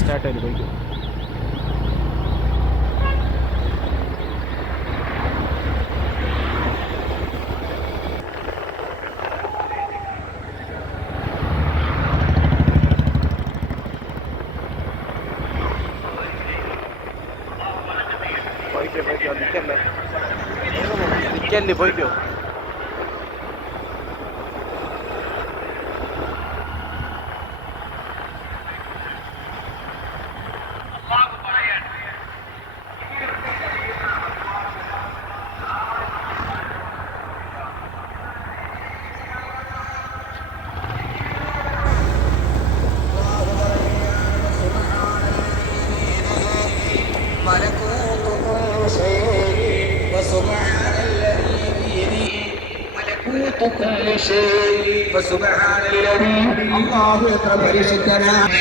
Start ആയിട്ട് bike നിൽക്കല്ലേ പോയിക്കോ. അല്ലാഹു എത്ര പരിശുദ്ധനാണ്.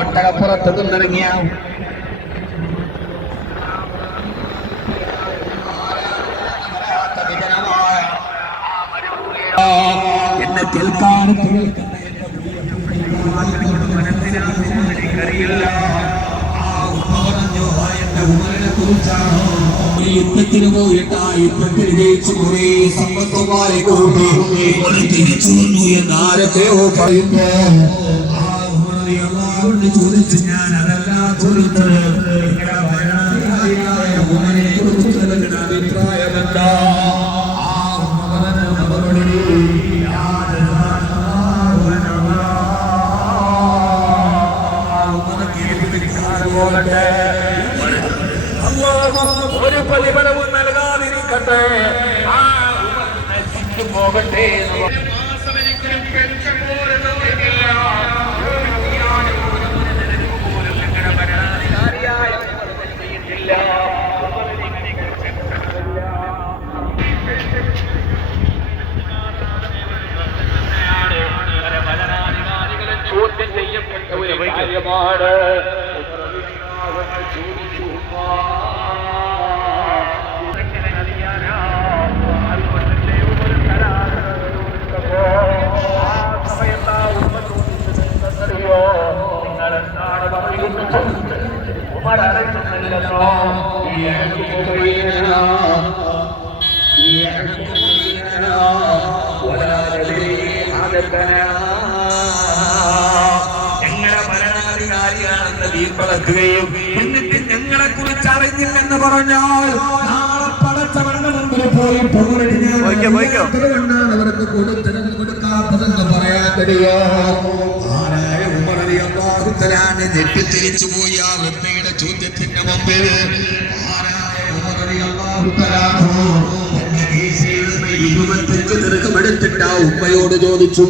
ഒട്ടകപ്പുറത്ത് നിന്നിറങ്ങിയ എന്നെ കേൾക്കാൻ യുദ്ധത്തിന് പോയിട്ട് ആ യുദ്ധത്തിൽ ജയിച്ചു കുറെ സമ്പത്തുമാരെ കൂട്ടി തിരിച്ചു വന്നു എന്നാരൊക്കെയോ പറയുന്നു. ചോദിച്ചു ഞാൻ അതല്ല ചോദിച്ചത് അഭിപ്രായമെന്താ? ഒരു പ്രതിഫലവും നൽകാതിരിക്കട്ടെ, പോകട്ടെ. ചോദ്യം ചെയ്യപ്പെട്ട ഒരു കാര്യമാണ്. നിങ്ങളെന്താണ് പറയുന്നത്? ഉമർ അറിയുന്നില്ലല്ലോ. ഞങ്ങളെ ഭരണാധികാരിയാണെന്ന് വീപ്പളക്കുകയും എന്നിട്ട് ഞങ്ങളെ കുറിച്ച് അറിഞ്ഞില്ലെന്ന് പറഞ്ഞാൽ നാളെ പടച്ചവരുടെ മുമ്പിൽ പോയി പോകൊണ്ടാണ് അവർക്ക് കൊടുക്കാത്തതെന്ന് പറയാൻ കഴിയോ? ഞെട്ടിത്തിരിച്ചു പോയി ആ ഉമ്മയുടെ ചോദ്യത്തിന്റെ മുമ്പിൽ 25 ദീർഘം എടുത്തിട്ട് ആ ഉമ്മയോട് ചോദിച്ചു,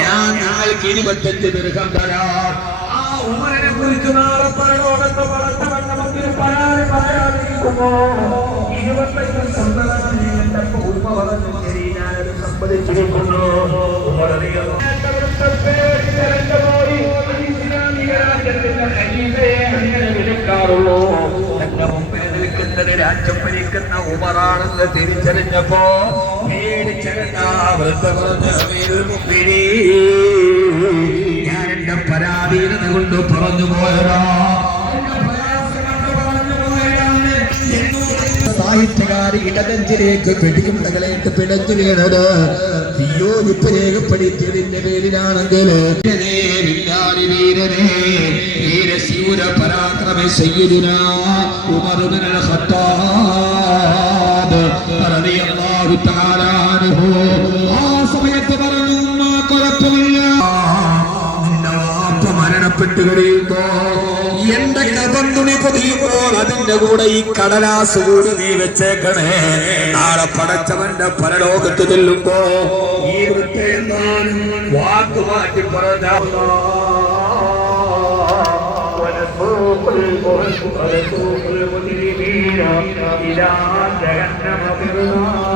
ഞാൻ നിങ്ങൾക്ക് 25 ദീർഘം തരാം. ആ ഉമറിനെ കുറിച്ച് നാളെ പരലോകത്ത് വളർത്തവന്റെ മുമ്പിൽ പരാതി പറയാതിരിക്കുമോ? 25 സമ്പദാനപ്പോ ഉമ്മ പറഞ്ഞു, ശരി ഞാനത് സമ്മതിച്ചിരിക്കുന്നു. അങ്ങനെ വിളിക്കാറുള്ളൂ. തന്റെ മുമ്പിൽ നിൽക്കുന്നത് രാജ്യം ഭരിക്കുന്ന ഉമറാണെന്ന് തിരിച്ചറിഞ്ഞപ്പോ ഞാൻ എന്റെ പരാധീനത കൊണ്ട് പറഞ്ഞു പോയതാ. സാഹിത്യകാരി ഇടതെഞ്ചിലേക്ക് പിടിക്കുണ്ടകളേക്ക് പിടഞ്ഞു വീണത് വിയോജിപ്പ് രേഖപ്പെടുത്തിയതിന്റെ പേരിലാണെങ്കിൽ വീരനെ വീരശൂര പരാക്രമ സയ്യിദുനാ ഉമർ ഇബ്നുൽ ഖത്താബ് റളിയല്ലാഹു തആല അൻഹു ആ സമയത്ത് പറഞ്ഞു, കുഴപ്പമില്ല, നിന്റെ വാപ്പ മരണപ്പെട്ടു കഴിയുമ്പോ എന്റെ കബന്തുണി പൊതിയുമ്പോൾ അതിന്റെ കൂടെ ഈ കടലാസ് കൂടി നീ വെച്ചേക്കണേ. നാളെ പടച്ചവന്റെ പരലോകത്ത് ചെല്ലുമ്പോ ഈ വൃത്തയെന്നാലും വാക്കുമാറ്റി പറഞ്ഞ إلى جهنم فرنا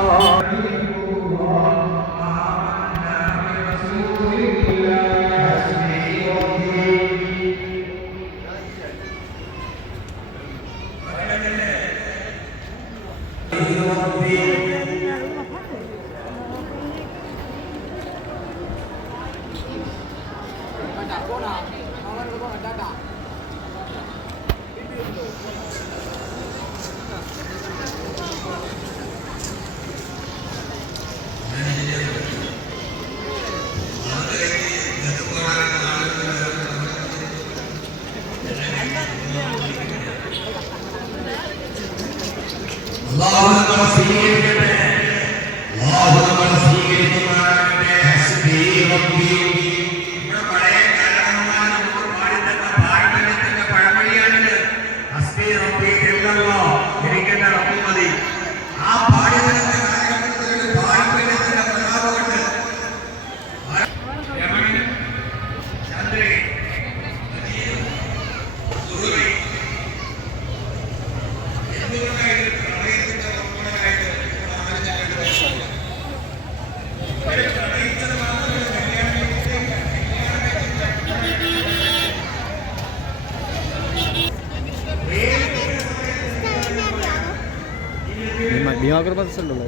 ദിവാകർ ബസ്സുണ്ടല്ലോ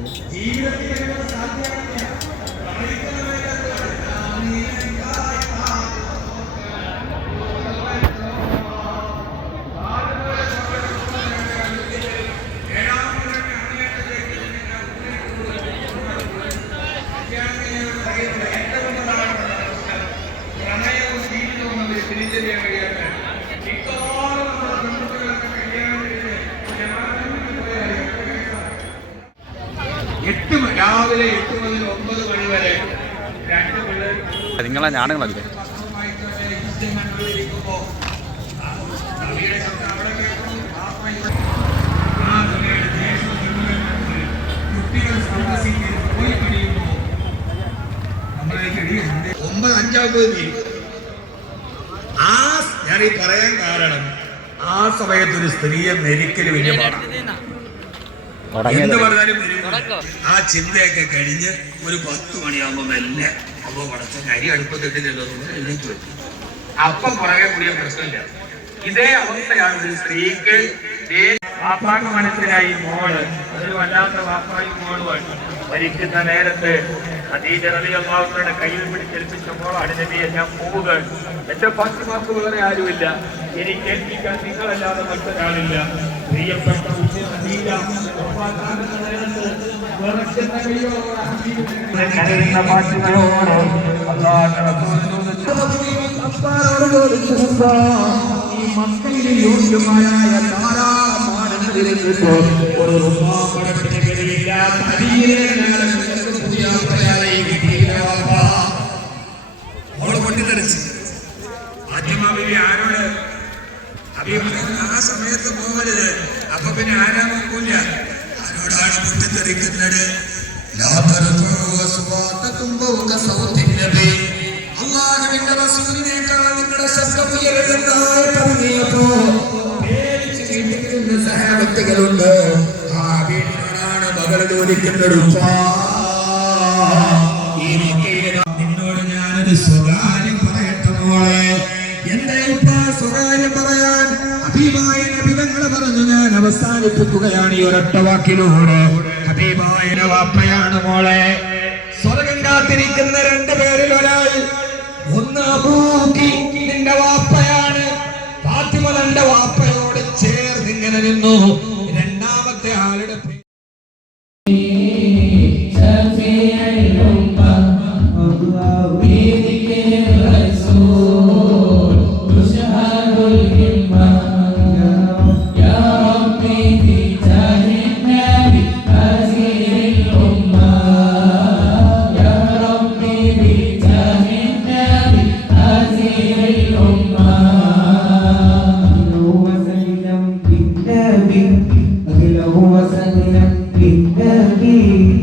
രാവിലെ 8 മുതൽ 9 മണി വരെ നിങ്ങളെ ഞാനുകളല്ലേ കുട്ടികൾ പോയി കഴിയുമ്പോൾ നമ്മളെ 9:05 ഞാനീ പറയാൻ കാരണം ആ സമയത്തൊരു സ്ത്രീയെ മെരിക്കല് വലിയ പാടാണ്. എന്ത് പറഞ്ഞാലും ആ ചിന്തയൊക്കെ കഴിഞ്ഞ് ഒരു 10 മണിയാകുമ്പോ മെല്ലെ അപ്പൊ പടച്ച കരി അടുപ്പത്തിട്ടില്ലല്ലോ എഴുന്നേറ്റ് വെക്കും. അപ്പം പുറകെ കൂടിയ പ്രശ്നമില്ല. ഇതേ അവസ്ഥയാണ് ഒരു സ്ത്രീക്ക്. വാപ്പാക്ക് മനസ്സിലായി മോള് ഒരു വല്ലാത്ത വാപ്പായും മോളുമാണ്. മരിക്കുന്ന നേരത്ത് ഖദീജ റളിയല്ലാഹു അൻഹയുടെ കയ്യിൽ പിടിച്ചേൽപ്പിച്ച മോളാണ് നബിയെ, ഞാൻ പോവുകയാണ്. എന്റെ ഫാത്തിമാക്ക് വേറെ ആരുമില്ല, എനിക്ക് ഏൽപ്പിക്കാൻ നിങ്ങളല്ലാതെ മറ്റൊരാളില്ല. പ്രിയപ്പെട്ട കരയുന്ന ഫാത്തിമയോട് അല്ലാഹുവിന്റെ റസൂൽ ഈ മക്കയിലെ യോഗ്യമായ ധാരാളം മാനങ്ങളിലേക്ക് ഒരു റുമാപടത്തിന് കഴിയില്ല. ആരോട് ആ സമയത്ത് പോകരുത്. അപ്പൊ പിന്നെ ആരാ നോക്കൂല, ആരോടാണ് പൊട്ടിത്തെറിക്കുന്നത്? അള്ളാഹുവിന്റെ റസൂലിനേക്കാൾ നിങ്ങളുടെ ശബ്ദം ഉയരുന്നതായി പറഞ്ഞപ്പോ സഹാബത്തുകളുണ്ട്. ആ വീട്ടിലാണ് മകൾ ജോലിക്കുന്നത്. ഈ മക്കയിലെ നിന്നോട് ഞാനൊരു സ്വകാര്യം പറയട്ടെ മോളെ. എന്റെ ഉപ്പ സ്വകാര്യം പറയാൻ ഹബീബായ നബി തങ്ങൾ പറഞ്ഞു. ഞാൻ അവസാനിപ്പിക്കുകയാണ് ഈ ഒരൊറ്റ വാക്കിലൂടെ. ഹബീബായ വാപ്പയാണ് മോളെ. സ്വർഗം കാത്തിരിക്കുന്ന 2 പേരിൽ ഒരാൾ, ഒന്ന് അബൂക്കി നിന്റെ വാപ്പയാണ്. ഫാത്തിമ തന്റെ വാപ്പയോട് ചേർന്നിങ്ങനെ നിന്നു. രണ്ടാമത്തെ ആളുടെ وسلم بالنبي